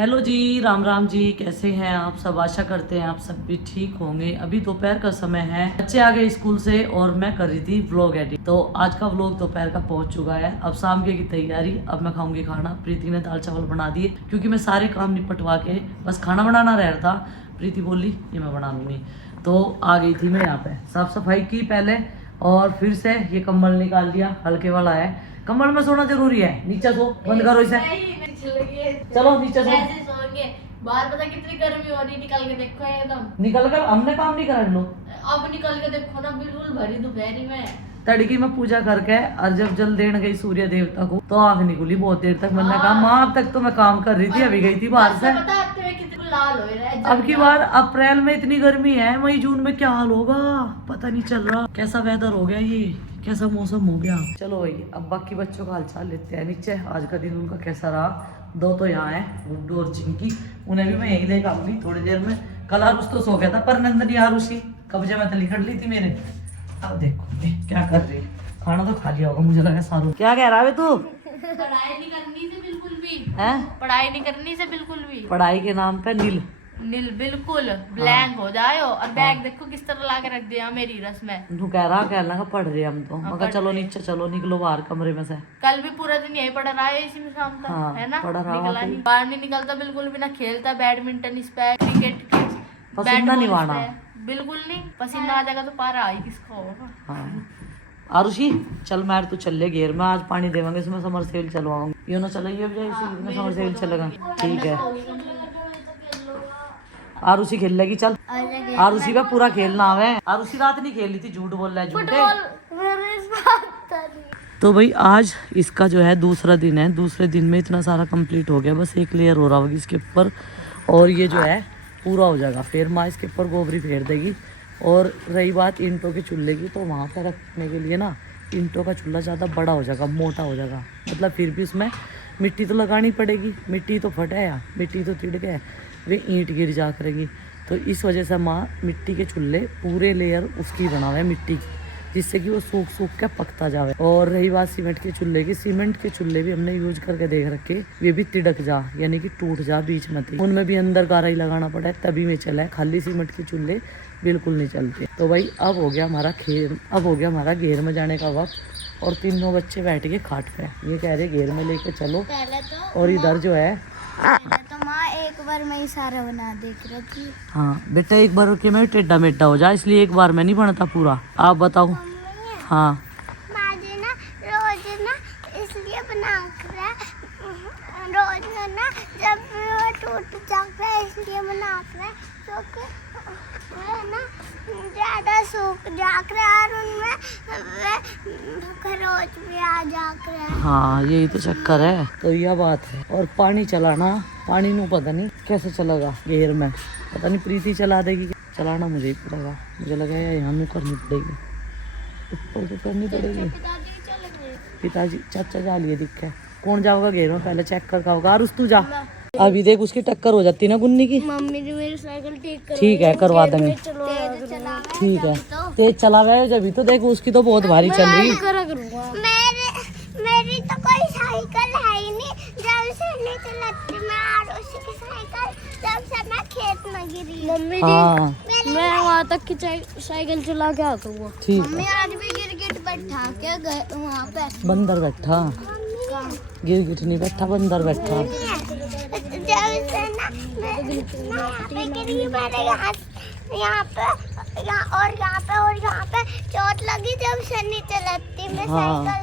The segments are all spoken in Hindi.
हेलो जी, राम राम जी। कैसे हैं आप सब? आशा करते हैं आप सब भी ठीक होंगे। अभी दोपहर का समय है, बच्चे आ गए स्कूल से और मैं कर रही थी व्लॉग एडिट। तो आज का व्लॉग दोपहर का पहुंच चुका है। अब शाम की तैयारी। अब मैं खाऊंगी खाना। प्रीति ने दाल चावल बना दिए क्योंकि मैं सारे काम निपटवा के बस खाना बनाना रह रहा था। प्रीति बोली ये मैं बना लूंगी, तो आ गई थी मैं यहाँ पे। साफ सफाई की पहले और फिर से ये कंबल निकाल दिया, हल्के वाला है। कंबल में सोना जरूरी है। नीचे सो, बंद करो इसे। चलो नीचे सो। बाहर पता कितनी गर्मी हो रही, निकल के देखो एकदम। निकल कर हमने काम नहीं करा लो। अब निकल के देखो ना, बिल्कुल भरी दोपहरी में। तड़की में पूजा करके और जब जल देने गई सूर्य देवता को तो आंख नहीं खुली बहुत देर तक। मैंने कहा माँ अब तक तो मैं काम कर रही थी, अभी गई थी बाहर से। लाल हो रहा है अब की बार अप्रैल में इतनी गर्मी है, मई जून में क्या हाल होगा पता नहीं चल रहा। कैसा वेदर हो गया, ये कैसा मौसम हो गया। चलो भाई अब बाकी बच्चों का हालचाल लेते हैं नीचे। आज का दिन उनका कैसा रहा। दो तो यहाँ है, गुड्डू और चिंकी। उन्हें भी मैं यही लेकर आऊंगी थोड़ी देर में। कल आरुष तो सो गया था पर नंदनी आरुषी कब्जे में तली कर ली थी मेरे। अब देखो क्या कर रही। खाना तो खा लिया होगा मुझे लगा सारू। क्या कह रहा है तू? पढ़ाई नहीं करनी से बिल्कुल भी है, पढ़ाई नहीं करनी से बिल्कुल भी। पढ़ाई के नाम पे नील नील बिल्कुल ब्लैंक हो जाए। और बैग देखो किस तरह ला के रख दिया मेरी रस में। तू कह रहा कहना का पढ़ रहे हम तो। मगर चलो नीचे चलो, निकलो बाहर कमरे में से। कल भी पूरा दिन यही पढ़ रहा है, इसी में शाम तक। हाँ, है ना, पढ़ रहा निकला नहीं, बाहर नहीं निकलता बिल्कुल भी। ना खेलता बैडमिंटन, इस पे क्रिकेट, पसीना नहीं वाना बिल्कुल नहीं। पसीना आ जाएगा तो पारा आई किसका होगा। हाँ। आरुषि चल मैर तू चल ले घेर में। आज पानी देवांगे इसमें, समरसेबल चलवाऊंगी। ये ना चलाइए अब इसमें समरसेबल चलेगा। ठीक है आरुषि खेल लेगी। चल आरुषि पे पूरा खेलना आवे। आरुषि रात नहीं खेली थी, झूठ बोल रहा है झूठे। तो भाई आज इसका जो है दूसरा दिन है। दूसरे दिन में इतना सारा कंप्लीट हो गया, बस एक लेयर हो रहा होगी इसके ऊपर और ये जो है पूरा हो जाएगा। फिर माँ इसके ऊपर गोबरी फेर देगी। और रही बात ईंटों के चूल्हे की, तो वहाँ पर रखने के लिए ना ईंटों का चूल्हा ज़्यादा बड़ा हो जाएगा, मोटा हो जाएगा। मतलब फिर भी उसमें मिट्टी तो लगानी पड़ेगी। मिट्टी तो फटे है या मिट्टी तो तिड़ गए, वे ईंट गिर जा करेगी। तो इस वजह से माँ मिट्टी के चूल्हे पूरे लेयर उसकी बना हुआ है मिट्टी की, जिससे कि वो सूख सूख के पकता जावे। और रही बात सीमेंट के चूल्हे की, सीमेंट के चूल्हे भी हमने यूज करके देख रखे, वे भी तिड़क जा यानी कि टूट जा बीच में थी। उनमें भी अंदर गारा ही लगाना पड़ा है तभी में चला है। खाली सीमेंट के चूल्हे बिल्कुल नहीं चलते। तो भाई अब हो गया हमारा अब हो गया हमारा घेर में जाने का वक्त। और तीनों बच्चे बैठ के खाट पे, ये कह रहे घेर में लेके चलो। और इधर जो है तो माँ एक बार मैं इशारा बना देख रही थी। हाँ बेटा, एक बार के मैं टेढ़ा मेढ़ा हो जा, इसलिए एक बार में नहीं बनता पूरा। आप बताओ। हाँ ना रोज ना इसलिए बना कर रोज ना जब वो टूट जाता है इसलिए बना कर, क्योंकि ना ज्यादा सूख जाकर और उनमें खरोच भी आ जाकर। हाँ यही तो चक्कर है। तो यह बात है। और पानी चलाना, पानी नू पता नहीं कैसे चलेगा घेर में, पता नहीं प्रीति चला देगी। चलाना मुझे ही पड़ेगा, मुझे लगा यहाँ नू करनी पड़ेगी, ऊपर तो करनी पड़ेगी। पिताजी चाचा जा लिए दिखे। कौन जाओगा घेर में पहले चेक कर होगा। और तू जा, अभी देख उसकी टक्कर हो जाती है ना गुन्नी की। मम्मी ने मेरी साइकिल ठीक है करवा देंगे। ठीक है तेज चलावे जब तो देख, उसकी तो बहुत भारी चल रही है। मेरी तो कोई साइकिल है ही नहीं, जब से नहीं चलाती मैं। और उसी की साइकिल जब से मैं खेत में गिरी। मम्मी जी मैं वहाँ तक की साइकिल चला के आता हूँ। ठीक मम्मी आज भी गिरगिट बैठा के गए वहाँ पे। बंदर बैठा, गिरगिट नहीं बैठा, बंदर बैठा। जब से ना मैं यहाँ पे गिरी, मैंने यहाँ पे यहाँ पे चोट लगी। जब से नहीं चलाती मैं साइकिल,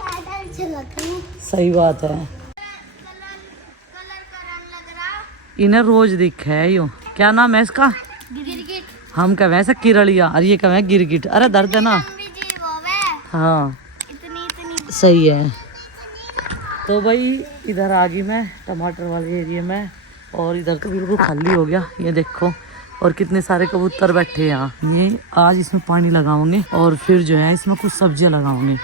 पैदल चलाती हूँ। सही बात है। कलर करने लग रहा। इन्हें रोज दिखा है यो। क्या नाम है इसका? गिरगिट। हम कह वैसे किरलिया और ये कह गिरगिट। अरे दर्द है ना। हाँ इतनी सही है। तो भाई इधर आ गई मैं टमाटर वाले एरिया में, और इधर तो बिल्कुल खाली हो गया। ये देखो, और कितने सारे कबूतर बैठे हैं यहाँ। ये आज इसमें पानी लगाओगे और फिर जो है इसमें कुछ सब्जियां लगाओगे।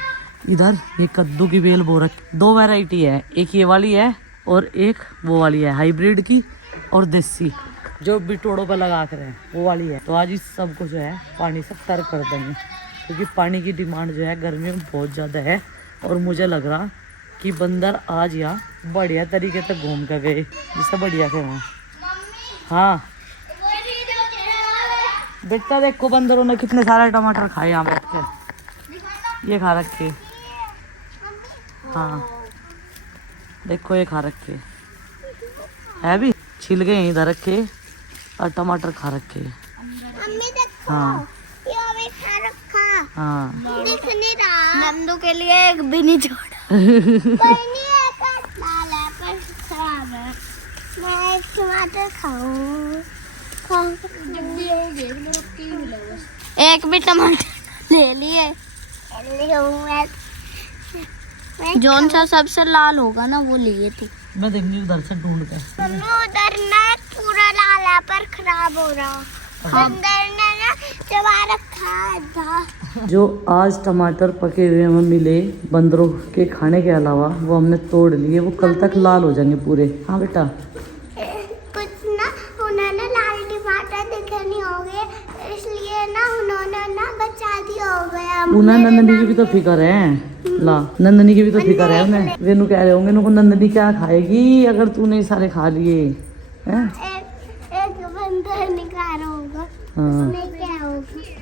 इधर ये कद्दू की बेल बो रखी, दो वैरायटी है, एक ये वाली है और एक वो वाली है, हाइब्रिड की और देसी जो बिटोड़ों पर लगा कर है वो वाली है। तो आज इस सब को जो है पानी से तर कर देंगे, क्योंकि पानी की डिमांड जो है गर्मी में बहुत ज़्यादा है। और मुझे लग रहा कि बंदर आज या बढ़िया तरीके से घूम कर गए, जिससे बढ़िया से वहाँ। हाँ बेटा देखो बंदरों ने कितने सारे टमाटर खाए यहाँ बैठ के, ये खा रखे। हाँ देखो ये खा रखे है भी, छिल गए इधर रखे और टमाटर खा रखे। मम्मी देखो हाँ ये भी खा रखा। हाँ दिख नहीं रहा। नंदू के लिए एक भी नहीं छोड़ा। कोई नहीं है, एक लाल है पर खराब है। मैं एक टमाटर खाऊं। एक भी टमाटर ले लिए। जौन सा सबसे लाल होगा ना वो लिए तू। मैं देखनी उधर से ढूंढ के। मम्मी उधर ना पूरा लाल है पर खराब हो रहा। अंदर ने ना चबा रखा था। जो आज टमाटर पके हुए हमें मिले बंदरों के खाने के अलावा, वो हमने तोड़ लिए, वो कल तक लाल हो जाएंगे पूरे। हाँ बेटा कुछ ना उन्होंने लाल टमाटर दिखे नहीं होंगे, इसलिए ना उन्होंने ना बचा दिया हो गया। उन्हें नंदनी की भी तो फिक्र है, ला नंदनी की भी तो फिक्र है उन्हें। वेनू कह रहे होंगे इनको नंदनी क्या खाएगी अगर तूने सारे खा लिए हैं। एक बंदर निकाल होगा। हाँ नहीं क्या होगा।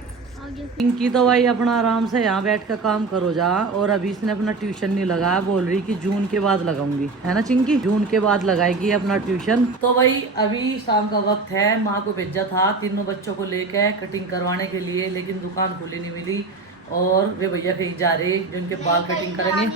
इनकी तो भाई अपना आराम से यहाँ बैठ कर काम करो जा। और अभी इसने अपना ट्यूशन नहीं लगाया, बोल रही कि जून के बाद लगाऊंगी, है ना चिंकी, जून के बाद लगाएगी अपना ट्यूशन। तो भाई अभी शाम का वक्त है, माँ को भेजा था तीनों बच्चों को लेकर कटिंग करवाने के लिए, लेकिन दुकान खुली नहीं मिली और वे भैया कहीं जा रहे जो उनके बाल कटिंग करेंगे।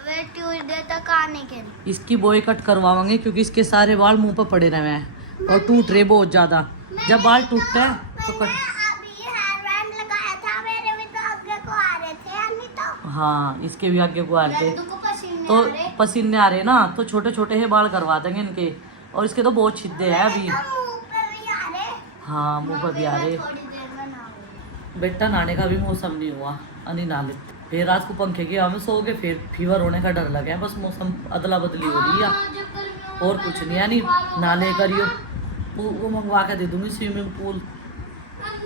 वे ट्यूसडे तक आने के लिए। इसकी बॉय कट करवाएंगे क्योंकि इसके सारे बाल मुंह पर पड़े रहे हैं और टूट रहे बहुत ज्यादा। जब बाल टूटते हैं तो कट। अभी हेयर बैंड लगाया था, मेरे भी तो आगे को आ रहे थे, नहीं तो हाँ इसके भी आगे को आ रहे को पसीने तो आ रहे। पसीने आ रहे ना, तो छोटे छोटे ही बाल करवा देंगे इनके। और इसके तो बहुत छिद्दे हैं अभी। मुंह पे भी आ रहे। हाँ मुंह पर भी आ रहे। थोड़ी देर में ना बेटा नहाने का भी मौसम नहीं हुआ, अनी नहा ले। फिर रात को पंखे की हवा में सो गए, फिर फीवर होने का डर लगा है। बस मौसम अदला बदली हो रही है और कुछ नहीं। यानी नाले करियो वो मंगवा के दे दूंगी स्विमिंग पूल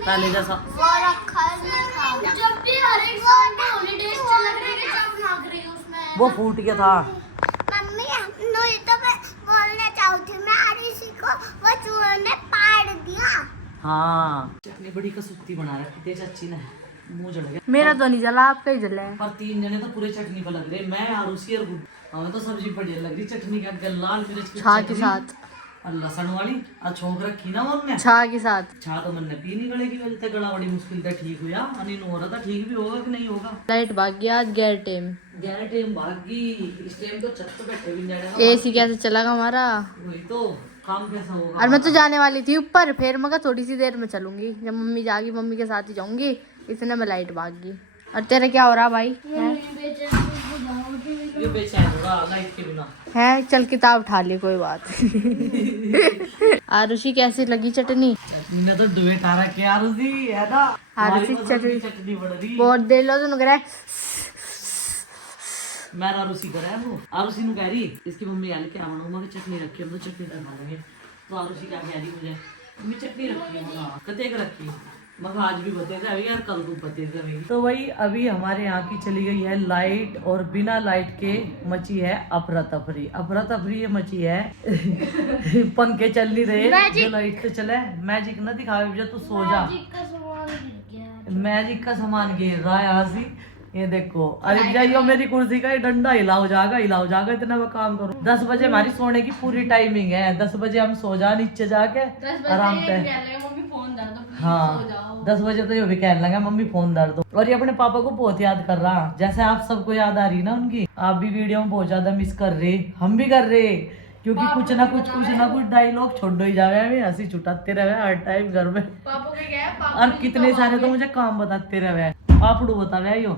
ताले जैसा। वो रखा है उसमें। जब भी हर एक संडे हॉलीडेज चल रही है, जब भाग रही हूं उसमें। वो फूट गया था। मम्मी नहीं तो मैं बोलना चाहती, मैं आरिशी को वो चूहे ने पाड़ दिया। हाँ चटनी बड़ी कसूती बना रखी, तेज अच्छी ना, मुंह जल गया। मेरा तो नहीं जला, आपका ही जला है। पर तीन जने तो पूरे चटनी पर लग रहे, मैं आरुषि और गुड्डू। हमें तो सब्जी बढ़िया लग रही, चटनी का अगर लाल मिर्च की छा के चटनी साथ और लहसुन वाली और छोंक रखी ना मम्मी। छा के साथ छा तो मैंने पी नहीं गले की वजह से, गला बड़ी मुश्किल से ठीक हुआ। अनिल हो रहा था ठीक भी होगा कि नहीं होगा। लाइट भाग गया आज गैर टाइम। ग्यारह टाइम भागी, इस टाइम तो छत पे बैठे भी जाएगा। एसी कैसे चलेगा हमारा। वही तो काम कैसा होगा। और मैं तो जाने वाली थी ऊपर, फिर मैं कहा थोड़ी सी देर में चलूंगी, जब मम्मी जागी मम्मी के साथ ही जाऊंगी, इतने में लाइट भाग गई। और तेरे क्या हो रहा भाई ये बेचैन हो रहा लाइट के बिना है। चल किताब उठा ली, कोई बात आरुषि कैसी लगी चटनी। मैंने तो डुबे तारा के आरुषि है ना। आरुषि हमारी तो चटनी बढ़ रही। बहुत देर लो तो रहा है। मैं आरुषि कर रहा है वो। आरुषि नु कह रही इसकी मम्मी आले क्या बनाऊं, मैं चटनी रखी, हम तो चटनी बना लेंगे। तो आरुषि क्या कह रही मुझे, मम्मी चटनी रखी है। हां कते का रखी, मगर आज भी बतेगा अभी यार, कल को बतेगा अभी। तो वही अभी हमारे यहाँ की चली गई है लाइट, और बिना लाइट के मची है अफरा तफरी। अफरा तफरी ये मची है पंखे चल नहीं रहे, जो लाइट से चले। मैजिक ना दिखावे मुझे, तू सो जा। मैजिक का सामान गिर रहा है यहाँ से, ये देखो। अरे जाइयो मेरी कुर्सी का ये डंडा हिला हो जाएगा, हिला हो जाएगा, इतना मैं काम करूँ। 10 बजे हमारी सोने की पूरी टाइमिंग है, 10 बजे हम सो जा नीचे जाके आराम से। हाँ 10 बजे तो ये भी कहने लगा मम्मी फोन दर्द दो। और ये अपने पापा को बहुत याद कर रहा, जैसे आप सबको याद आ रही ना उनकी। आप भी वीडियो में बहुत ज्यादा मिस कर रहे, हम भी कर रहे, क्योंकि कुछ ना कुछ डायलॉग छोड़ ही जावे, हमें हंसी छुटाते रहे हर टाइम घर में। और कितने सारे तो मुझे काम बताते रहे, पापड़ू बतावे यो।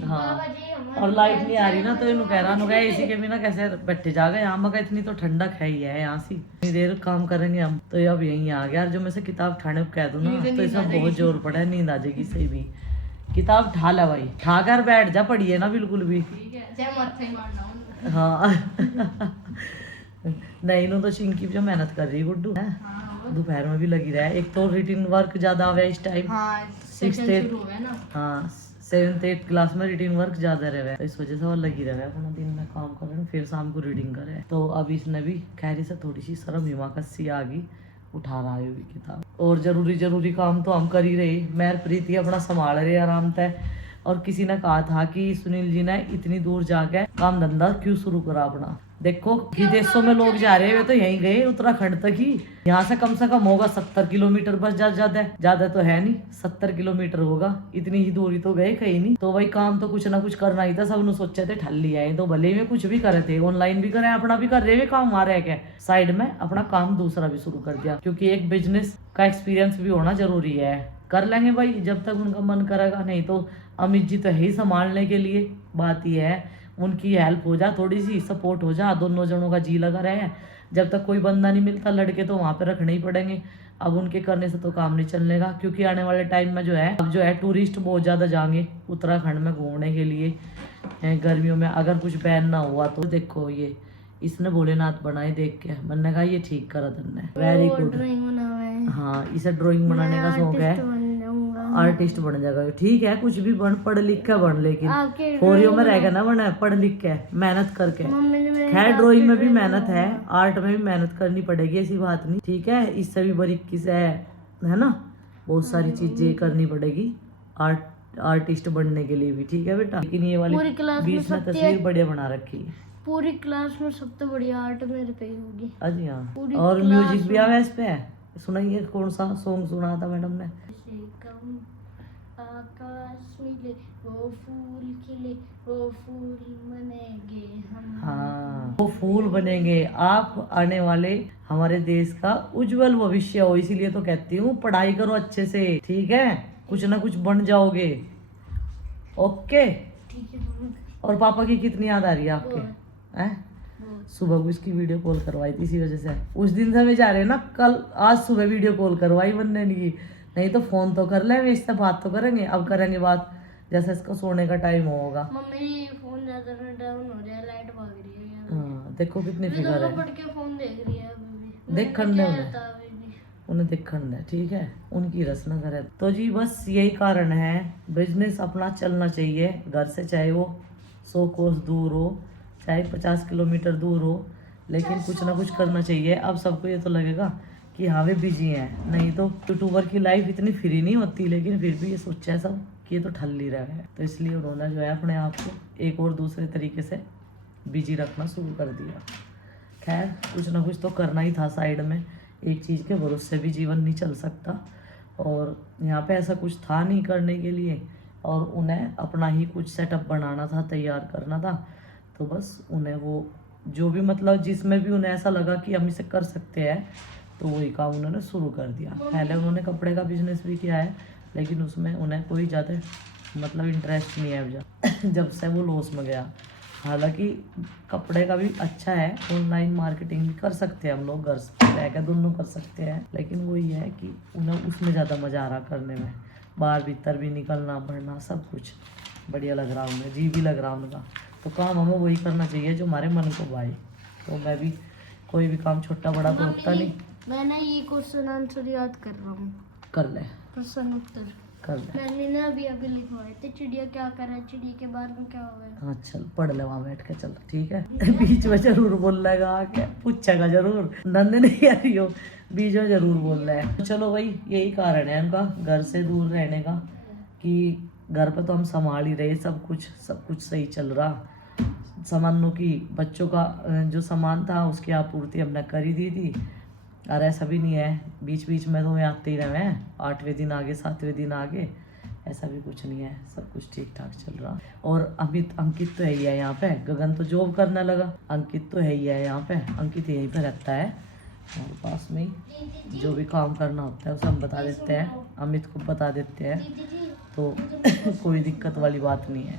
हाँ और लाइट नहीं आ रही ना, तो इन्हों कह रहा एसी के बिना कैसे बैठे जाएगा यहाँ। मगर इतनी तो ठंडक है ही है यहाँ से, इतनी देर काम करेंगे हम तो। अब यहीं आ गया, जो मैं से किताब उठाने को कह दूँ ना तो इसमें बहुत जोर पड़ा है, नींद आ जाएगी सही भी। किताब उठा ला भाई, उठा कर बैठ जा, पढ़िए ना बिल्कुल भी। हाँ नहीं नो तो चिंकी जो मेहनत कर रही गुड्डू है, दोपहर में भी लगी रहा है। एक तो रिटिन वर्क ज्यादा हो गया इस टाइम, 6th हाँ 7th 8th क्लास में रीडिंग वर्क ज्यादा रहे, तो इस वजह से वो लगी रहे अपना दिन में काम कर रहे हैं, फिर शाम को रीडिंग करे। तो अब इसने भी खैरी से थोड़ी सी शर्म हिमाकत सी आ गई, उठा रहा है भी किताब। और जरूरी काम तो हम कर ही रहे, मैर प्रीति अपना संभाल रहे आराम से। और किसी ने कहा था कि सुनील जी ने इतनी दूर जाके काम धंधा क्यों शुरू करा अपना। देखो विदेशों में लोग जा रहे हैं, तो यहीं गए उत्तराखंड तक ही। यहाँ से कम होगा 70 किलोमीटर, बस ज्यादा तो है नहीं, 70 किलोमीटर होगा। इतनी ही दूरी तो गए कहीं नहीं। तो वही काम तो कुछ ना कुछ करना ही था, सब ने सोचे थे ठल लिया है। तो भले में कुछ भी करे थे, ऑनलाइन भी करे, अपना भी कर रहे हैं काम, आ रहे क्या साइड में अपना काम दूसरा भी शुरू कर दिया। क्योंकि एक बिजनेस का एक्सपीरियंस भी होना जरूरी है। कर लेंगे भाई जब तक उनका मन करेगा, नहीं तो अमित जी तो है ही संभालने के लिए। बात यह है उनकी हेल्प हो जा, थोड़ी सी सपोर्ट हो जा, दोनों जनों का जी लगा रहे। जब तक कोई बंदा नहीं मिलता, लड़के तो वहाँ पे रखने ही पड़ेंगे। अब उनके करने से तो काम नहीं चलने का, क्योंकि आने वाले टाइम में जो है अब जो है टूरिस्ट बहुत ज़्यादा जाएंगे उत्तराखंड में घूमने के लिए गर्मियों में। अगर कुछ बैन ना हुआ तो देखो ये इसने भोलेनाथ बनाए देख के मैंने कहा ये ठीक करा तुमने, वेरी गुड। हाँ इसे ड्राइंग बनाने का शौक है, आर्टिस्ट बन जाएगा। ठीक है कुछ भी बन, पढ़ लिख के बन, लेकिन फोरियो में रहेगा ना बना, पढ़ लिख के मेहनत करके। खैर ड्राइंग में भी मेहनत है, आर्ट में भी मेहनत करनी पड़ेगी, ऐसी बात नहीं। ठीक है इससे भी बारीकी से है ना, बहुत सारी चीजें करनी पड़ेगी आर्टिस्ट बनने के लिए भी। ठीक है बेटा, लेकिन ये वाली बीच में तस्वीर बढ़िया बना रखी है। पूरी क्लास में सबसे बढ़िया आर्ट मेरे पे ही होगी। अजी हाँ, और म्यूजिक भी आया इस पे। सुनाइए कौन सा सॉन्ग सुना था मैडम ने। आकाश मिले वो फूल खिले वो फूल बनेंगे हम। हाँ वो फूल बनेंगे, आप आने वाले हमारे देश का उज्जवल भविष्य हो। इसीलिए तो कहती हूँ पढ़ाई करो अच्छे से, ठीक है, कुछ ना कुछ बन जाओगे। ओके ठीक है। और पापा की कितनी याद आ रही है आपके हैं? सुबह को इसकी वीडियो कॉल करवाई थी, इसी वजह से उस दिन से वे जा रहे हैं ना, कल आज सुबह वीडियो कॉल करवाई बनने की। नहीं तो फोन तो कर ले, इससे बात तो करेंगे। अब करेंगे बात जैसे इसका सोने का टाइम होगा। मम्मी फोन ज्यादा डाउन हो रहा है, लाइट भाग रही है यार। हाँ देखो कितनी फिगर है, पढ़ के फोन देख रही है अभी। देखने उन्हें देखने है, ठीक है, उनकी रसना करे। तो जी बस यही कारण है, बिजनेस अपना चलना चाहिए घर से, चाहे वो 100 कोस दूर हो, चाहे 50 किलोमीटर दूर हो, लेकिन कुछ ना कुछ करना चाहिए। अब सबको ये तो लगेगा कि हाँ वे बिजी हैं, नहीं तो यूट्यूबर की लाइफ इतनी फ्री नहीं होती। लेकिन फिर भी ये सोचा है सब कि ये तो ठल ही रहा है, तो इसलिए उन्होंने जो है अपने आप को एक और दूसरे तरीके से बिजी रखना शुरू कर दिया। खैर कुछ ना कुछ तो करना ही था साइड में, एक चीज़ के भरोसे भी जीवन नहीं चल सकता। और यहाँ पे ऐसा कुछ था नहीं करने के लिए, और उन्हें अपना ही कुछ सेटअप बनाना था, तैयार करना था। तो बस उन्हें वो जो भी मतलब जिसमें भी उन्हें ऐसा लगा कि हम इसे कर सकते हैं, तो वही काम उन्होंने शुरू कर दिया। पहले उन्होंने कपड़े का बिजनेस भी किया है, लेकिन उसमें उन्हें कोई ज़्यादा मतलब इंटरेस्ट नहीं है जब से वो लॉस में गया। हालांकि कपड़े का भी अच्छा है, ऑनलाइन मार्केटिंग भी कर सकते हैं हम लोग, घर से रह कर दोनों कर सकते हैं। लेकिन वही है कि उन्हें उसमें ज़्यादा मज़ा आ रहा करने में, बाहर भीतर भी निकलना पड़ना, सब कुछ बढ़िया लग रहा उन्हें, जी भी लग रहा उनका। तो काम हमें वही करना चाहिए जो हमारे मन को भाई। तो मैं भी कोई भी काम छोटा बड़ा तो होता नहीं। मैं ना ये क्वेश्चन आंसर याद कर रहा हूँ, कर ले, प्रश्न उत्तर कर ले। मैंने ना अभी लिखवाए थे, चिड़िया क्या करे, चिड़िया के बारे में क्या हुआ। हाँ चल पढ़ ले वहाँ बैठ के, चल ठीक है बीच में जरूर बोल लेगा आके, पूछेगा जरूर, नंद नहीं आ रही हो, बीच में जरूर बोल रहा है। चलो भाई यही कारण है उनका घर से दूर रहने का, कि घर पे तो हम संभाल ही रहे, सब कुछ सही चल रहा। सामानों की बच्चों का जो सामान था उसकी आपूर्ति हमने कर ही दी थी। और ऐसा भी नहीं है बीच बीच में तो आते ही रहे हैं, 8वें दिन आगे 7वें दिन आगे, ऐसा भी कुछ नहीं है, सब कुछ ठीक ठाक चल रहा। और अंकित तो है ही है यहाँ पे, गगन तो जॉब करने लगा, अंकित तो है ही है यहाँ पे, अंकित यहीं पे रहता है और पास में ही जो भी काम करना होता है उसे हम बता देते हैं, अमित को बता देते हैं, तो कोई दिक्कत वाली बात नहीं है।